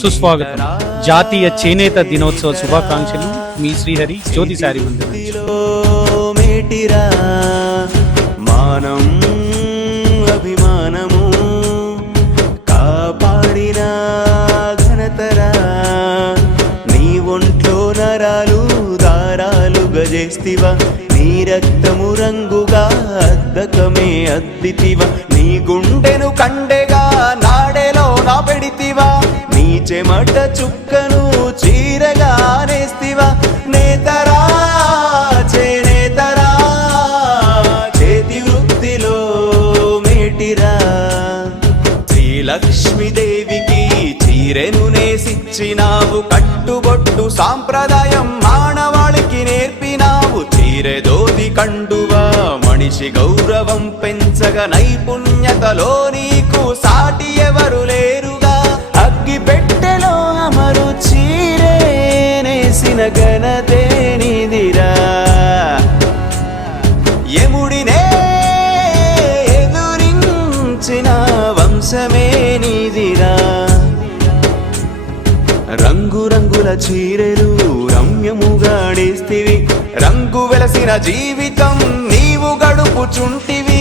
సుస్వాగతం. జాతీయ చేనేత దినోత్సవ శుభాకాంక్షలు. మీ శ్రీహరి, జ్యోతి శారీ మందిరం. మేటిరా మానం అభిమానము కాపాడిన ఘనతరా, నీ ఒంట్లో నరాలు దారాలు గజేస్తివా, నీ రక్తము రంగుగా అద్దకమే అద్దితివా, నీ గుండెను కండెగా నాడెలో నా పెడితివా, నీ చెమట చుక్కను చీరగా నేస్తివా, నేతరా చేనేతరా చేతి వృత్తిలో మేటిరా. శ్రీలక్ష్మీదేవికి చీరెను నేసిచ్చినావు, కట్టుబొట్టు సాంప్రదాయం మానవాళికి నేర్పినావు, చీరెదోది కండువా మనిషి గౌరవం పెంచగా, నైపుణ్యతలో నీకు సాటి ఎవరు లేరుగా, అగ్గి పెట్టెలో అమరు చీరే నేసిన ఘనతే నీదిరా, యముడినే ఎదురించిన వంశమే నీదిరా. రంగురంగుల చీరెలు రమ్యముగా నేస్తివి, రంగు వెలసిన జీవితం నీవు గడుపుచుంటివి,